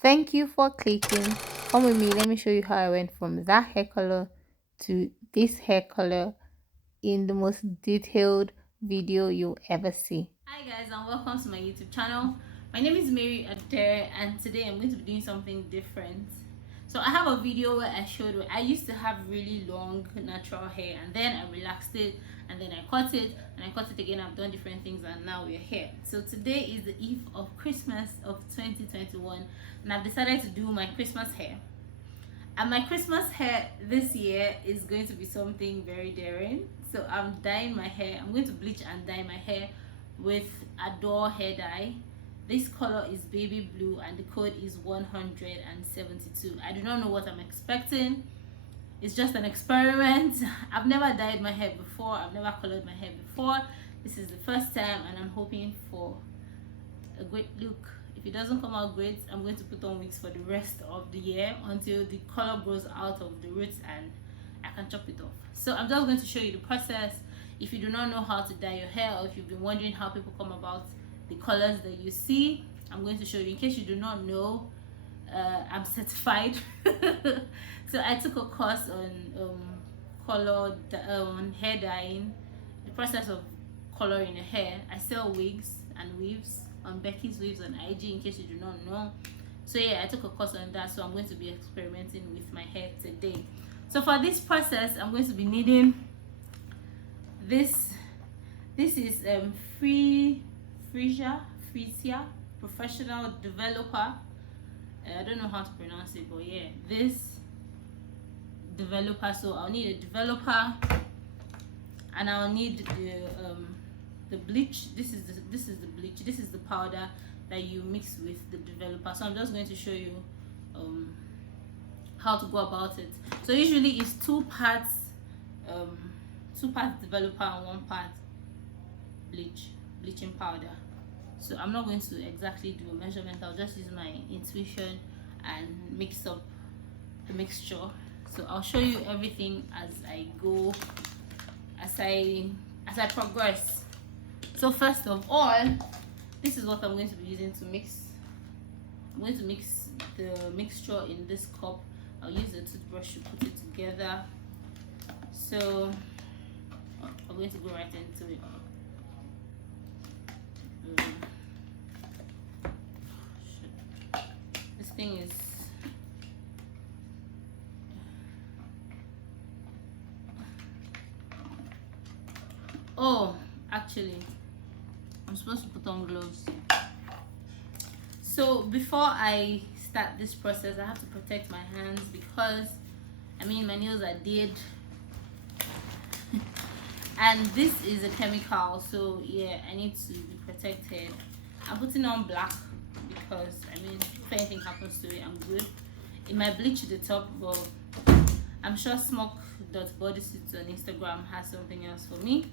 Thank you for clicking. Come with me, let me show you how I went from that hair color to this hair color in the most detailed video you'll ever see. Hi guys, and welcome to my YouTube channel. My name is Mary Adair, and today I'm going to be doing something different. So I have a video where I showed where I used to have really long natural hair, and then I relaxed it, and then I cut it, and I cut it again. I've done different things, and now we're here. So today is the eve of Christmas of 2021, and I've decided to do my Christmas hair. And my Christmas hair this year is going to be something very daring. So I'm dyeing my hair. I'm going to bleach and dye my hair with Adore hair dye. This color is baby blue and the code is 172. I do not know what I'm expecting. It's just an experiment. I've never dyed my hair before. I've never colored my hair before. This is the first time, and I'm hoping for a great look. If it doesn't come out great, I'm going to put on wigs for the rest of the year until the color grows out of the roots and I can chop it off. So I'm just going to show you the process. If you do not know how to dye your hair, or if you've been wondering how people come about the colors that you see, I'm going to show you. In case you do not know, I'm certified. So I took a course on hair dyeing, the process of coloring a hair. I sell wigs and weaves on Becky's Weaves on IG, in case you do not know. So yeah, I took a course on that, so I'm going to be experimenting with my hair today. So for this process, I'm going to be needing this. This is Frisia Professional Developer. I don't know how to pronounce it, but yeah, this developer. So I'll need a developer, and I'll need the bleach. This is the bleach. This is the powder that you mix with the developer. So I'm just going to show you how to go about it. So usually it's two parts developer and 1 part bleaching powder. So I'm not going to exactly do a measurement. I'll just use my intuition and mix up the mixture. So I'll show you everything as I go, as I progress. So first of all, this is what I'm going to be using to mix. I'm going to mix the mixture in this cup. I'll use a toothbrush to put it together. So I'm going to go right into it. This thing is actually I'm supposed to put on gloves. So before I start this process, I have to protect my hands because I mean my nails are dead. And this is a chemical, so yeah, I need to be protected. I'm putting on black because I mean if anything happens to it, I'm good. It might bleach the top, but I'm sure smoke.bodysuits on Instagram has something else for me.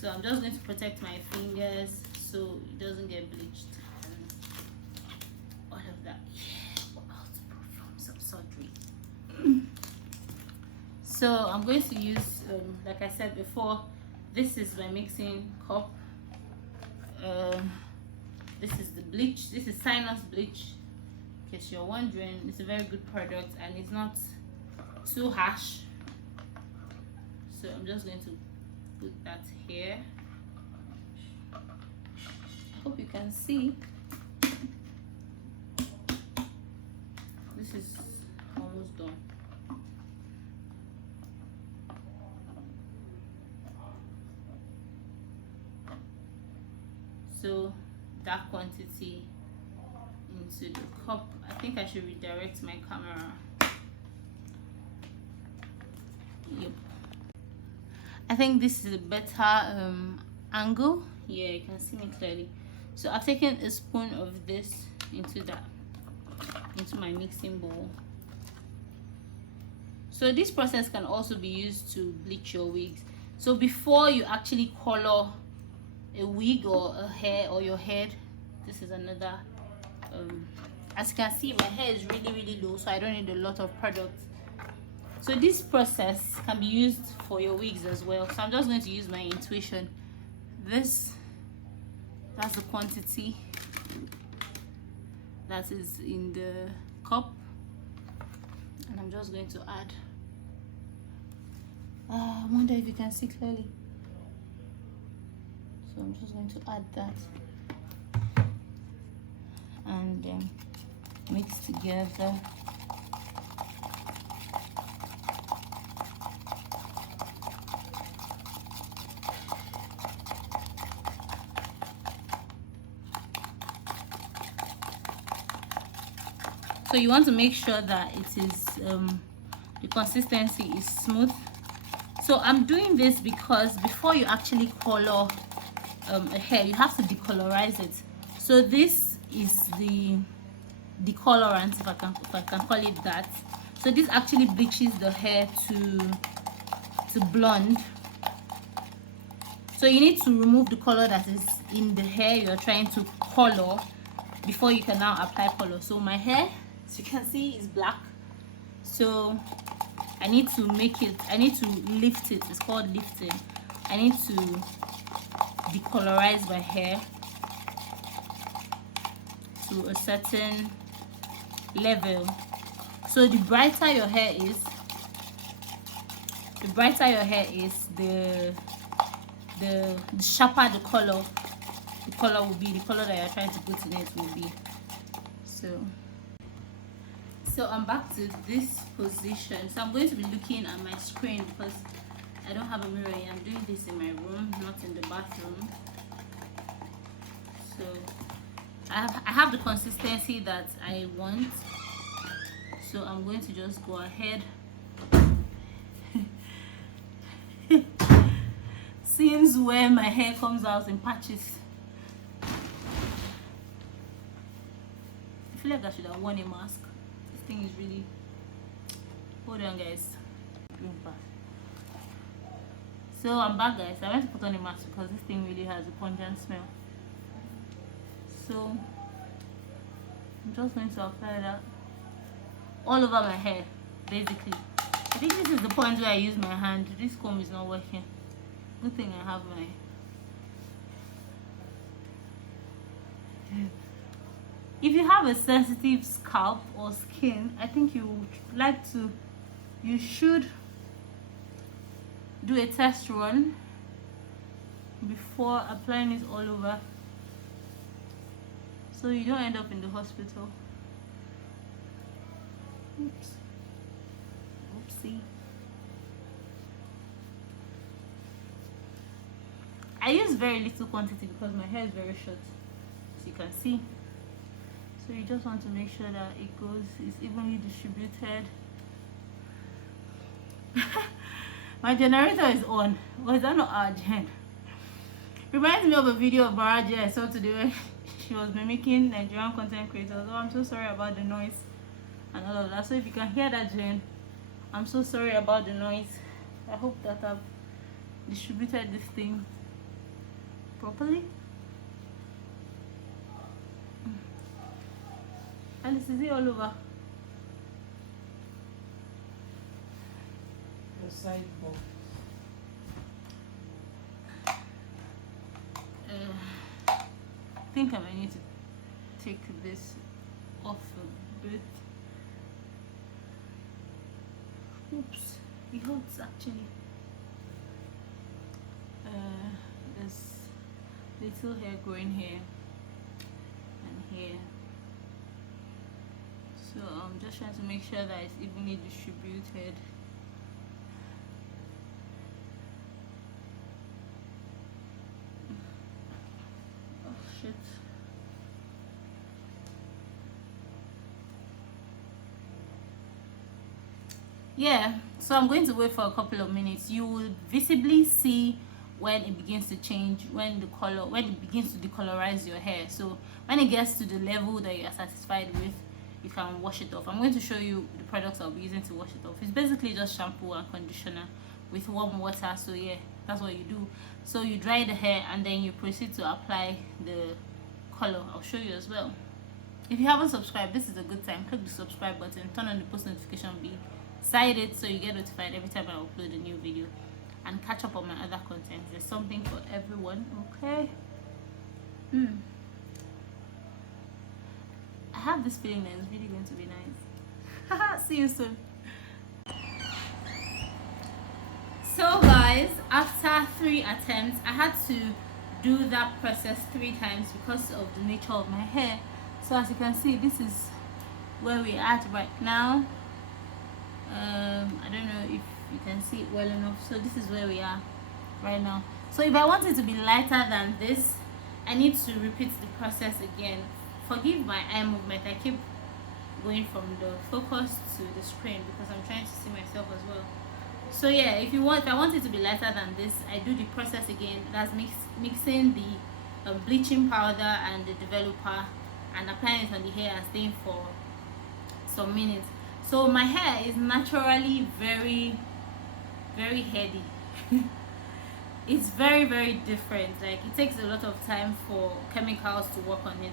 So I'm just going to protect my fingers so it doesn't get bleached and all of that. Yeah, we're out from some surgery. So I'm going to use, like I said before, this is my mixing cup. This is the bleach. This is sinus bleach. In case you're wondering, it's a very good product and it's not too harsh. So I'm just going to put that here. I hope you can see. This is almost done. So that quantity into the cup. I think I should redirect my camera. Yep. I think this is a better angle. Yeah, you can see me clearly. So I've taken a spoon of this into my mixing bowl. So this process can also be used to bleach your wigs. So before you actually color a wig or a hair or your head, this is another as you can see, my hair is really low, so I don't need a lot of product. So this process can be used for your wigs as well. So I'm just going to use my intuition. That's the quantity that is in the cup, and I'm just going to add. I wonder if you can see clearly. So I'm just going to add that and mix together. So you want to make sure that it is the consistency is smooth. So I'm doing this because before you actually color a hair, you have to decolorize it. So this is the decolorant, if I can call it that. So this actually bleaches the hair to blonde. So you need to remove the color that is in the hair you're trying to color before you can now apply color. So my hair, as you can see, is black. So I need to lift it. It's called lifting. I need to decolorize my hair to a certain level. So the brighter your hair is, the sharper the color will be, the color that you're trying to put in it will be. So I'm back to this position. So I'm going to be looking at my screen because I don't have a mirror here. I'm doing this in my room, not in the bathroom. So I have the consistency that I want. So I'm going to just go ahead. Seems where my hair comes out in patches. I feel like I should have worn a mask. This thing is really... Hold on, guys. So I'm back, guys. I went to put on a mask because this thing really has a pungent smell. So I'm just going to apply that all over my hair, basically. I think this is the point where I use my hand. This comb is not working. Good thing I have my... If you have a sensitive scalp or skin, I think you should do a test run before applying it all over, so you don't end up in the hospital. Oops. Oopsie. I use very little quantity because my hair is very short, as you can see. So you just want to make sure that it's evenly distributed. My generator is on. Was that not our gen? Reminds me of a video of Baraji I saw today where she was mimicking Nigerian content creators. Oh, I'm so sorry about the noise and all of that. So if you can hear that, Jen, I'm so sorry about the noise. I hope that I've distributed this thing properly. And this is it all over. The side box. I think I might need to take this off a bit. Oops, it hurts actually. There's little hair growing here and here. So I'm just trying to make sure that it's evenly distributed. Oh shit. Yeah, so I'm going to wait for a couple of minutes. You will visibly see when it begins to change, when it begins to decolorize your hair. So when it gets to the level that you are satisfied with, you can wash it off. I'm going to show you the products I'll be using to wash it off. It's basically just shampoo and conditioner with warm water. So yeah, that's what you do. So you dry the hair and then you proceed to apply the color. I'll show you as well. If you haven't subscribed, this is a good time. Click the subscribe button, turn on the post notification bell, side it so you get notified every time I upload a new video, and catch up on my other content. There's something for everyone. Okay. I have this feeling that it's really going to be nice. See you soon. So guys, after 3 attempts, I had to do that process 3 times because of the nature of my hair. So as you can see, this is where we're at right now. I don't know if you can see it well enough. So this is where we are right now. So if I want it to be lighter than this, I need to repeat the process again. Forgive my eye movement, I keep going from the focus to the screen because I'm trying to see myself as well. So yeah, if I want it to be lighter than this, I do the process again. That's mixing the bleaching powder and the developer and applying it on the hair and staying for some minutes. So my hair is naturally very, very heady. It's very, very different. Like, it takes a lot of time for chemicals to work on it.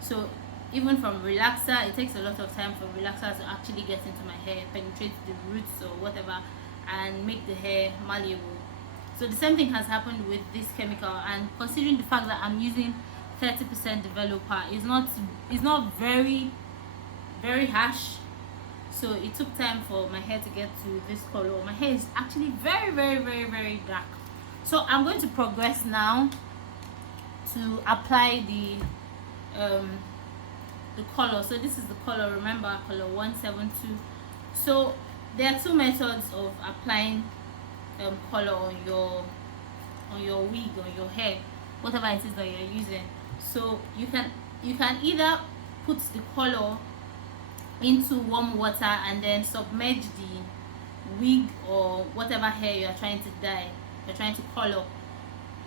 So even from relaxer, it takes a lot of time for relaxer to actually get into my hair, penetrate the roots or whatever, and make the hair malleable. So the same thing has happened with this chemical, and considering the fact that I'm using 30% developer, it's not very, very harsh. So it took time for my hair to get to this color. My hair is actually very, very, very, very dark. So I'm going to progress now to apply the color. So this is the color, remember, color 172. So there are 2 methods of applying color on your wig, on your hair, whatever it is that you're using. So you can either put the color into warm water and then submerge the wig or whatever hair you are trying to dye, you're trying to color.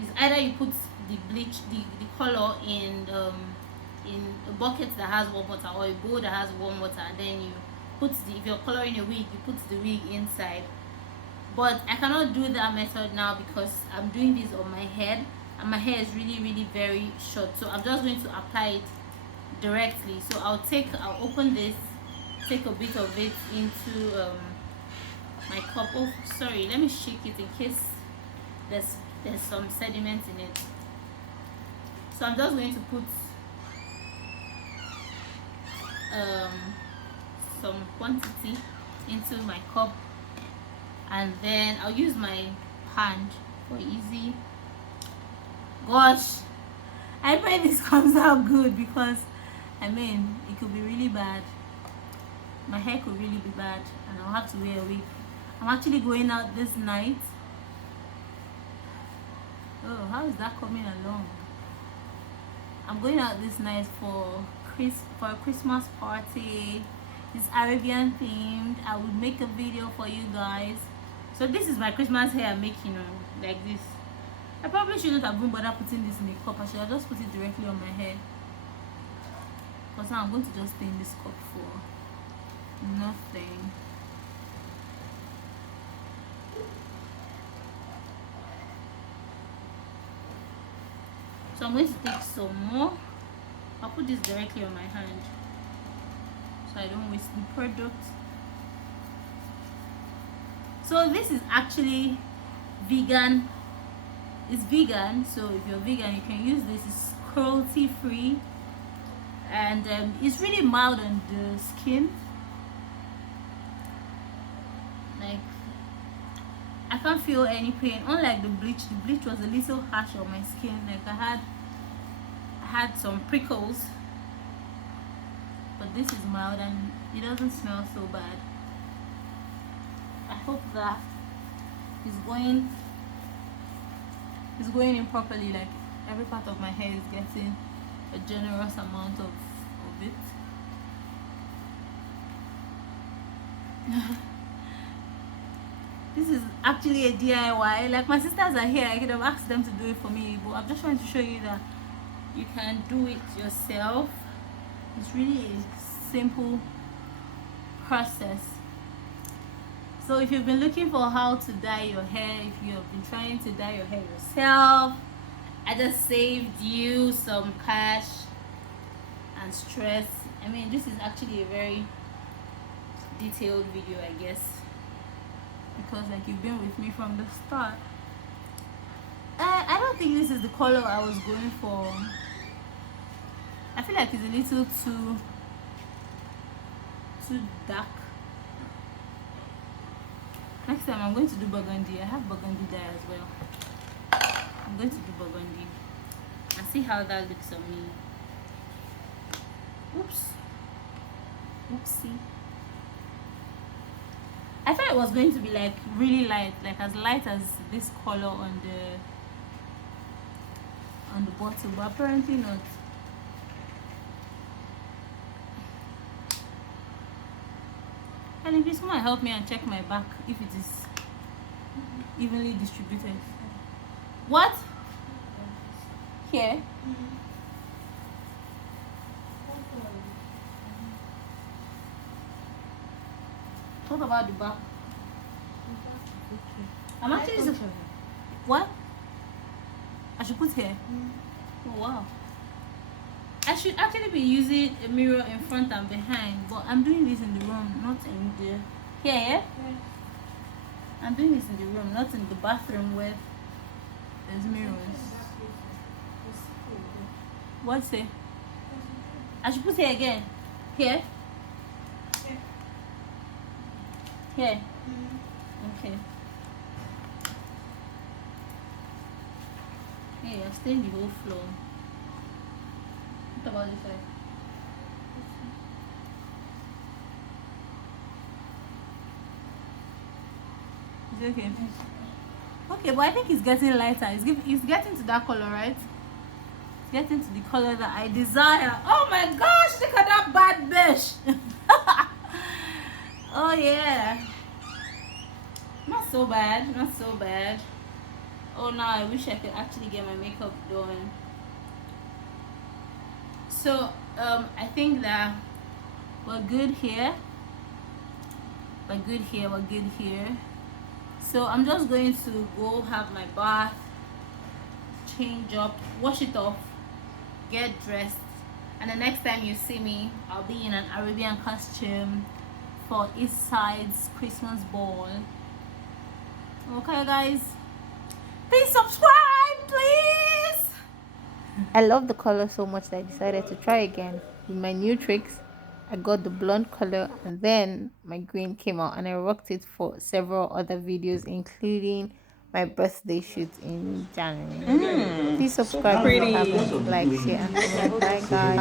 Is either you put the bleach, the color in a bucket that has warm water or a bowl that has warm water, and then you put if you're coloring a wig, you put the wig inside. But I cannot do that method now because I'm doing this on my head and my hair is really, really very short. So I'm just going to apply it directly. So I'll open this, take a bit of it into my cup. Oh, sorry, let me shake it in case there's some sediment in it. So I'm just going to put some quantity into my cup, and then I'll use my hand for easy. Gosh, I pray this comes out good because I mean it could be really bad. My hair could really be bad and I'll have to wear a wig. I'm actually going out this night. Oh, how is that coming along? I'm going out this night for a Christmas party. It's Arabian themed. I will make a video for you guys. So this is my Christmas hair I'm making like this. I probably shouldn't have been bothered putting this makeup. I should have just put it directly on my hair. Because now I'm going to just stay in this cup for nothing. So I'm going to take some more. I'll put this directly on my hand so I don't waste the product. So this is actually vegan. It's vegan, so if you're vegan you can use this. It's cruelty free and it's really mild on the skin. Like, I can't feel any pain, unlike the bleach was a little harsh on my skin. Like I had some prickles, but this is mild and it doesn't smell so bad. I hope that it's going in properly, like every part of my hair is getting a generous amount of it. This is actually a DIY. Like, my sisters are here, I could have asked them to do it for me, but I'm just trying to show you that you can do it yourself. It's really a simple process. So if you've been looking for how to dye your hair, if you have been trying to dye your hair yourself, I just saved you some cash and stress. I mean, this is actually a very detailed video, I guess, because like you've been with me from the start. I don't think this is the color I was going for. I feel like it's a little too too dark. Next time I'm going to do burgundy. I have burgundy there as well. I'm going to do burgundy and see how that looks on me. Oops. Oopsie. I thought it was going to be like really light, like as light as this color on the bottle, but apparently not. And if you someone help me and check my back if it is evenly distributed. What? Here? What about the back? I'm actually what? I should put here. Oh wow. I should actually be using a mirror in front and behind, but I'm doing this in the room, not in the here. Yeah? I'm doing this in the room, not in the bathroom where there's mirrors. What's it? I should put it again. Here? Here? Okay. Hey, I stained the whole floor. What about this side? Is it okay? Okay, but I think it's getting lighter. It's getting to that color, right? It's getting to the color that I desire. Oh my gosh, look at that bad bitch. Oh yeah. Not so bad, not so bad. Oh, now I wish I could actually get my makeup done. So I think that we're good here. We're good here. We're good here. So I'm just going to go have my bath, change up, wash it off, get dressed, and the next time you see me, I'll be in an Arabian costume for East Side's Christmas ball. Okay, guys. Please subscribe, please. I love the color so much that I decided to try again with my new tricks. I got the blonde color and then my green came out, and I rocked it for several other videos, including my birthday shoot in January. Please subscribe if you haven't. Like, share, and comment. Bye guys.